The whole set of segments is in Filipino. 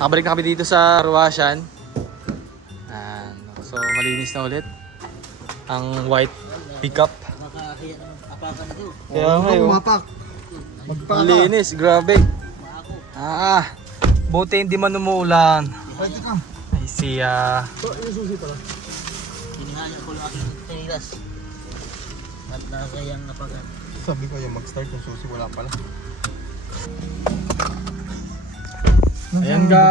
Nakabalik na kami dito sa Ruwasyan. So malinis na ulit ang white pickup. Makakaya ng apakan ito. Kaya nga yun. Mapak. Magpaka. Linis, grabe. Maako. Buti hindi man umuulan. Pwede ka. Ay siya. So, yung susi pala. Hinihanya ko lang aking tinilas. At nakakayang apakan. Sabi ko yung mag-start yung susi, wala pala. Ayan ka.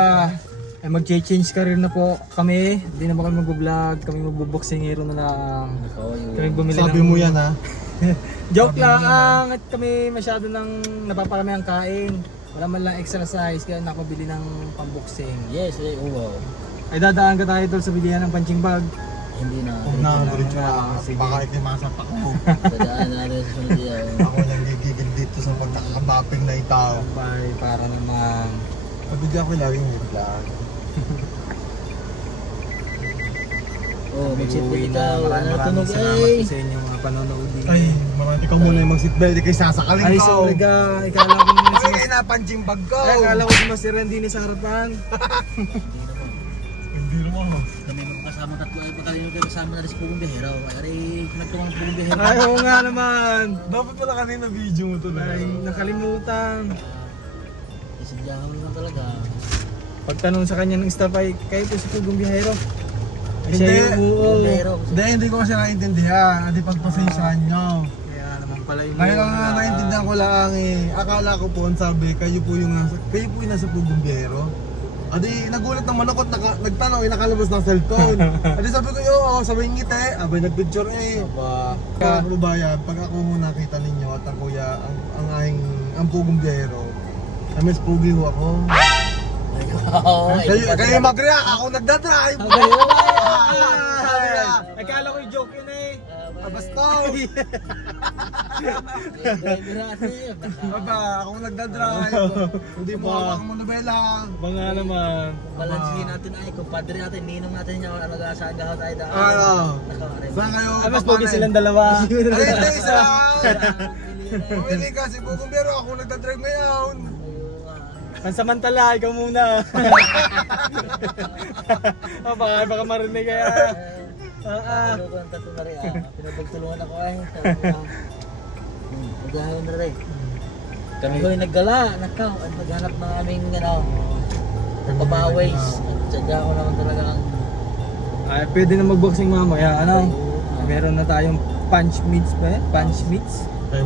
Mag-change career na po kami. Hindi na ba kami mag-vlog. Kami mag-boxingero na lang. Kami bumili Sabi mo yan ha. Joke lang. At kami masyado nang napaparami ang kain. Wala man lang exercise. Kaya nakabili ng pamboxing. Yes, wow. Ay dadaan ka tayo doon sa bilihan ng punching bag. Hindi na. Kung na-diretso na, baka itimasapak mo. Dadaan natin sa sunod yan. Ako lang gigigil dito sa pagkakamapping na itaw. Bye, para naman. Pabigyan ko laging vlog. Oh, mag-seatbelt ikaw. Maraming Tunog salamat ay. po sa inyo mga panonood din. Ay, marami ikaw muna yung mag-seatbelt, ikay sasakalin Ay, ko. sorry ka. Ikala ko naman Ay, kaya na punching bag ko. Ay, akala ko si Master Randy na sa harapan. Hindi naman ha. Kami mga kasama tatlo ay pagkalino kayo kasama na rin si Pugong Bihero. Ay, nagtumang Pugong Bihero. Ay, oo nga naman. Dapat pala kanina video mo to na. Ay, nakalimutan. Isadyahan mo naman talaga. Pagtanong sa kanya ng staff ay, kayo po si Pugong Bihero. Ay, Hindi. siya yung oo. Pugong Bihero. Hindi ko kasi naintindihan. Hindi pagpasensyahan nyo. Kaya naman pala yung... Kaya nga naintindihan ko lang eh. Akala ko po, ang sabi, kayo po yung nasa Pugumbero. Adi, nagulat naman ako at nagtanong, nakalabas ng cellphone. Adi sabi ko, oo, sabay ngiti. Abay, nagpicture eh. Aba. Kaya kababayan, pag ako nakita ninyo at ang kuya, ang Pugumbero, namis Pugi ho ako. Oo, Kayo mag-react, ako nagdadrive. Akala ko yung joke yun eh. Abastos! Aba, ako nagdadrive. Hindi mo hawak mo nobela. Mga naman. Balansihin natin ay, kumpadre natin, ninong natin niya kung alaga sa agaw tayo daan. Ano? Saan kayo? Ay, mas pogi silang dalawa. Ay, hindi, isa lang. Pumili ka si Pugumbero, ako nagdadrive ngayon. Pansamantala, ikaw muna. Baka marinig kaya. Pinagpagtulungan ako ay. Naghahaw na rin. Kami ko yung naggala, nakaw, at naghanap ng aming pabaways. At sadya ko naman talagang Ay, pwede na magboxing mamaya. Ano? Meron na tayong punch meats pa eh? Punch meats. Ay,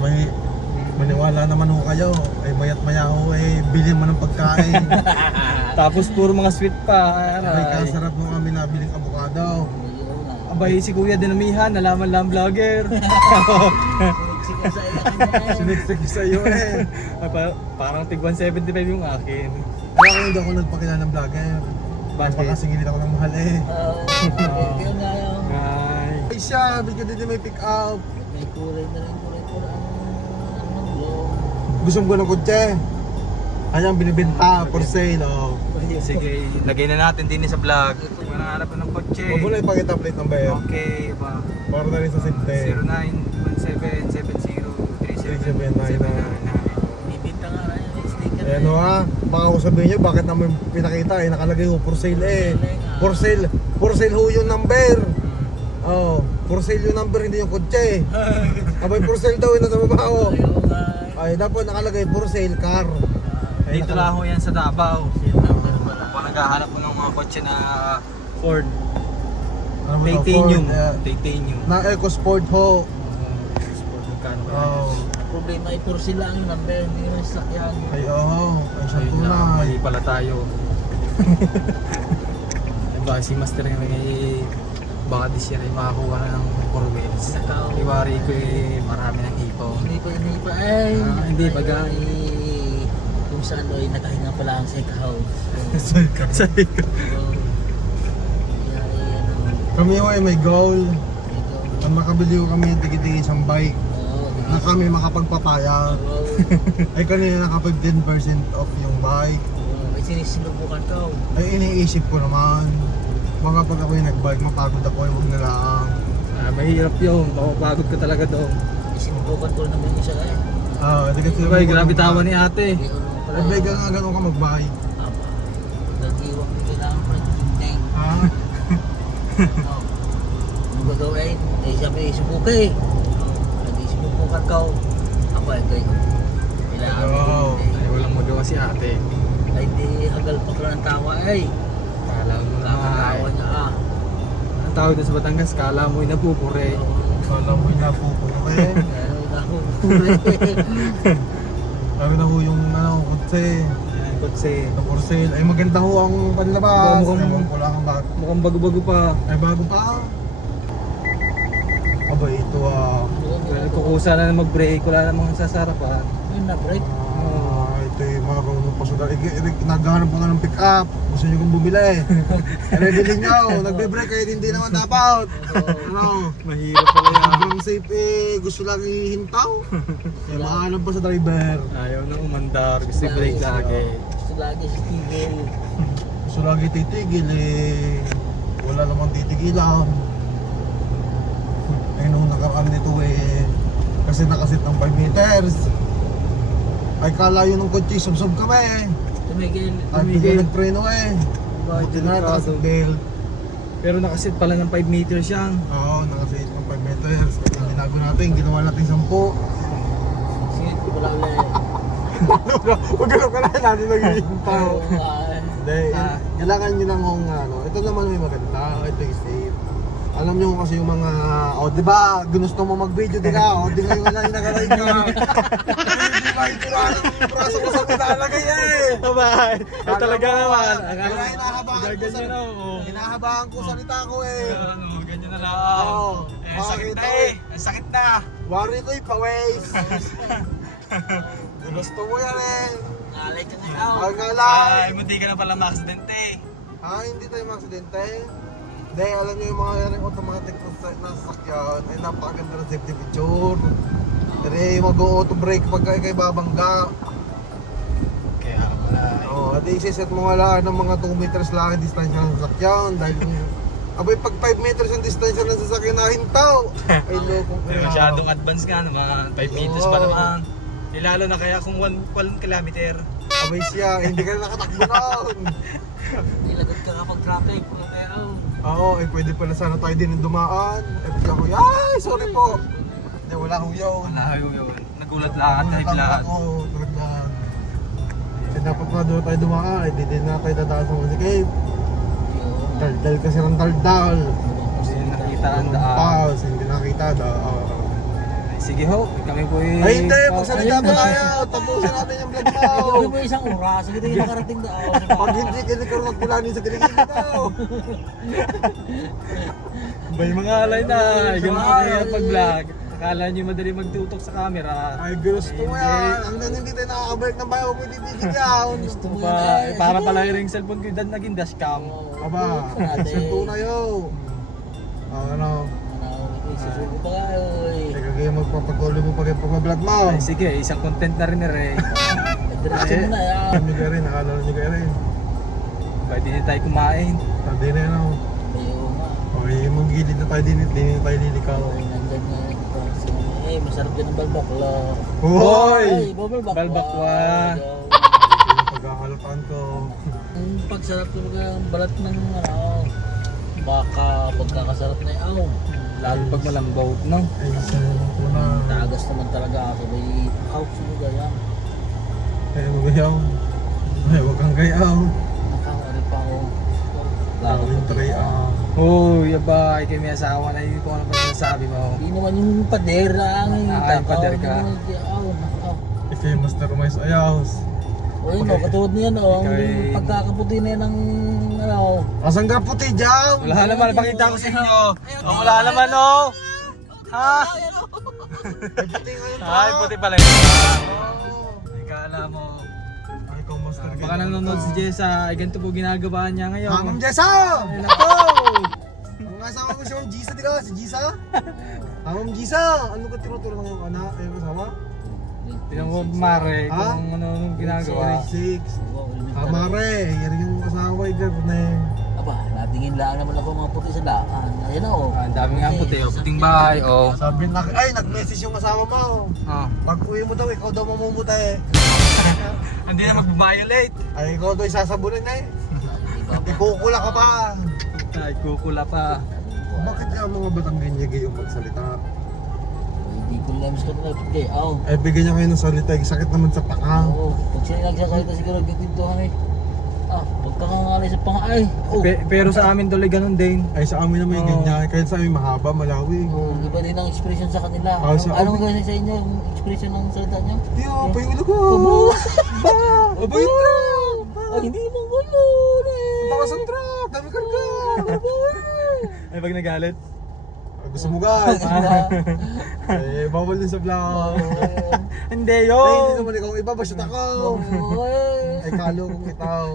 maniwala naman ho kayo. Ay, mayat maya ho, bilhin mo ng pagkain. Tapos puro mga sweet pa. Ay, Aray. kasarap nung kami nabiling avocado. Abay, si Kuya Dinamihan, nalaman lang vlogger. siksikan sa ilakin. Siniksik sa'yo eh. Parang tig 175 yung akin. Kaya hindi ako nagpakilala ng vlogger. Bakit? Pakasingilin ako ng mahal eh. Yun nga yung Ay. Ay siya, bigyan din may pick up. may kulay na rin, kulay ang long. Gusto mo ng kutse. Kanyang binibenta for sale. Oh. Sige, lagay na natin din sa vlog. Manangarap ng kotse. Huwag mo na ipakita plate number. Okay, ba? Para na rin sa sinte. 0917703779. Bibinta nga rin yung sticker. Ayan o ha, baka ko sabihin nyo bakit namin pinakita eh, nakalagay ho for sale eh. For sale ho yung number. Oh, for sale yung number, hindi yung kotse. Abay for sale daw yun nasa baba oh. Ayaw nga. Ay, dapat nakalagay for sale car. Dito lang ho yan sa Davao. Kung naghahanap mo ng mga kotse na Ford, Ano mo to, titanium. Ford, Titanium. na EcoSport ho. Sport, magkano ba? Oh. Problema ay puro sila ang number, hindi naman sakyan. Ay oh, ay siya Ayun lang, tunay. mali pala tayo. Diba, si Master yung baka this year ay makakuha na ng 4 wheels. Iwari ko marami ng hipo. Hindi pa ay. Hindi, baga. Kung saan ay nakahinga pala ang safe house. Sabi ko. Kami ho ay may goal. Ang makabili ho kami tigi-tigi isang bike na kami makapagpapaya. Ay kanina naka 15% off yung bike. May sinisinubukan ka. Ay iniisip ko naman. Mga pag ako yung nag-bike, mapagod ako, huwag na lang. Mahirap yun, mapapagod ka talaga doon. May sinubukan ko naman yung isa eh. Hindi kasi Diba, grabe tawa ni ate. Ay, bike nga ganun ka mag-bike. Ang gagawin, eh sabi, subuki. Hindi subukan ka. Ako ay kayo. Kailangan Oo. Ay, walang magawa si ate. ay di hagal pa ka ng tawa ay. Kala mo na Tawa niya ah. Ang tawag doon sa Batangas, kala mo'y napupure. Kala mo yung napupure. Ano ako. Sabi na ho yung kotse. Ayan, kotse. Na for sale. Ay maganda ho ang panlabas. Mukhang- Ewan ko lang bakit. Mukhang bago-bago pa. Ay bago pa. Aba ito Well, kukusa na mag-break, wala namang sasarapan. Yun na break. Ito yung marunong pa sa naghahanap pa nga ng pick up. Gusto nyo kong bumili. Bilhin nyo. Nagbe-break kahit hindi naman dapat. Ano? Mahirap pala yan. Sobrang safe eh. Gusto lang ihintaw. Kaya makahanap pa sa driver. Ayaw na umandar, gusto break lagi. Gusto lagi sa tigil. Gusto lagi titigil eh. Wala namang titigilan. Eh nung nakaraan nito eh. Kasi nakasit ng 5 meters. Ay kala yun ng kotse, sub-sub kami. Tumigil. Ay bigla nagpreno eh. Bakit Buti na, takas ng belt. Pero nakasit pala ng 5 meters siyang. Oo, nakasit ng 5 meters. Ang ginago natin, ginawa natin 10. Sige, wala ulit. Huwag ganun ka na natin naghihintaw. Ay. Hindi, kailangan nyo lang kung ano. Ito naman may maganda, ito yung safe. Alam nyo kasi yung mga, di ba, ginusto mo mag-video, di ka, di ngayon na inagalay ka. Di ba, ito na ang braso ko sa pinalagay eh. Bye! Ay talaga naman. Kaya hinahabaan ko sa, Ganyan na ako. hinahabaan ko salita ko eh. Ano, ganyan na lang. Oo. Eh, sakit na Bakit? eh. Ang sakit na. Worry ko yung pa-ways. Ginusto mo yan eh. Nalay ka ngayon. Ang galay. Ay, munti ka na pala ma-aksidente. Hindi tayo maksidente. Hindi, alam niyo yung mga yung automatic na sasakyan ay napakaganda ng safety feature. Pero mag-auto brake pagka ikay babangga. Kaya pala. At i-set mo nga lang ng mga 2 meters lang ang distansya ng sasakyan. Dahil abay pag 5 meters ang distansya ng sasakyan na hintaw. Ay loko ko. Masyadong advance nga naman. 5 meters pa naman. Eh, lalo na kaya kung 1 kilometer. Abay siya, hindi ka na nakatakbo noon. Nilagot ka kapag traffic. Kaya Oo, pwede pala sana tayo din yung dumaan. Bigla ko, ay, sorry po. Hindi, wala akong yaw. Wala yun. Nagulat lahat, kahit lahat. Oo, lahat. Dapat nga doon tayo dumaan, hindi din na tayo dadaan sa Music Cave. Daldal kasi ng daldal. Kasi nakita ang daan. Paus, hindi nakita daan. Sige ho, kami po eh. Ay hindi, magsalita pa tayo. Tapusin natin yung vlog mo. Gawin mo isang oras. Sige tayo nakarating daw. Pag hindi kinikaroon at kulanin sa kilikili daw. May mga alay na. Ganun po kaya pag-vlog. Akala nyo madali magtutok sa camera. Ay, gusto mo yan. Hanggang hindi tayo nakakabalik ng bayo, pwede titigil yan. Gusto mo Pa, yan eh. para pala yung cellphone ko yung naging dashcam. Aba, sinto na yun. Ano? Susuko pa nga eh. Teka kayo magpapatuloy mo pag pag-vlog mo. Ay, sige, isang content na rin ni Ray. Diretso mo na yan. Alam nyo kayo rin, nakaalala nyo kayo rin. Pwede din tayo kumain. Sabi na yun ako. Ayaw nga. Okay, mag-gilid na tayo din na tayo lilikaw. Nandyan nga yung eh, masarap din ang balbakla. Hoy! Ay, balbakwa. Balbakwa. Pagkakalapan ko. Ang pagsarap talaga ang balat ng ano, baka pagkakasarap na yaw. Lalo pag malambaw, no? Ay, sarap ko na. Tagas naman talaga ako. May house mo gaya. Ay, magayaw. Ay, huwag kang gayaw. Nakakari pa ako. Gawin try Oh, yaba, kay may asawa na hindi ko ano pa sinasabi mo. Hindi naman yung pader na ang yung pader ka. Ito yung mastermize ayos. O yun o, katulad niya no, ang Ikaw pagkakaputi na yan ng ano. Asan ka puti dyan? Wala naman, pakita ko sa inyo. Oh, wala naman, oh. Ha? Ay, puti ngayon pa. Ay, puti pala yun. Oh. Ikala mo. Ay, ikaw master game. Baka nanonood si Jessa, ay ganito po ginagawa niya ngayon. Ma'am Jessa! Ay, nako! Ang kasama ko si Ma'am Jisa, di ka? Si Jisa? Ma'am Jisa! Ano ka tinuturo ng yung anak? Ay, kasama? Tinan mo, Mare, Ha? kung ano ginagawa. 6. Mare, yan yung kasama ko yung Aba, natingin lang naman ako mga puti sa daan. Ayan o. Ah, ang dami nga puti, oh. Puting bahay, oh. Sabi na, ay, nag-message yung kasama mo. Ah. Pag uwi mo daw, ikaw daw mamumuti. Hindi na mag-violate. Ay, ikaw daw isasabunan na eh. Ikukula ka pa. Ay, kukula pa. Bakit kaya mga Batanggenya yung magsalita? Hindi ko lang miss ka na kay aw. Eh, bigyan niya kayo ng salita, sakit naman sa paka. Oo, pag sila nagsasalita siguro nagkikwentuhan eh. Huwag ka kang alay sa pangay. Pero sa amin tuloy ganun din. Ay, sa amin naman yung Oo. ganyan. Kahit sa amin mahaba, malawig. Iba din ang expression sa kanila. Sa Anong gawin sa inyo? Yung expression ng salita nyo? Tiyo, payulo ko. Ba! Abayot ka! Ay, hindi mo gano'n eh. Baka sa truck, dami karga. Ay, pag nagalit. Gusto mo guys? Eh, bawal din sa vlog. Hindi Ay, hindi yun! naman ikaw iba, basta ako. Ay, Ay, kalo kong itaw.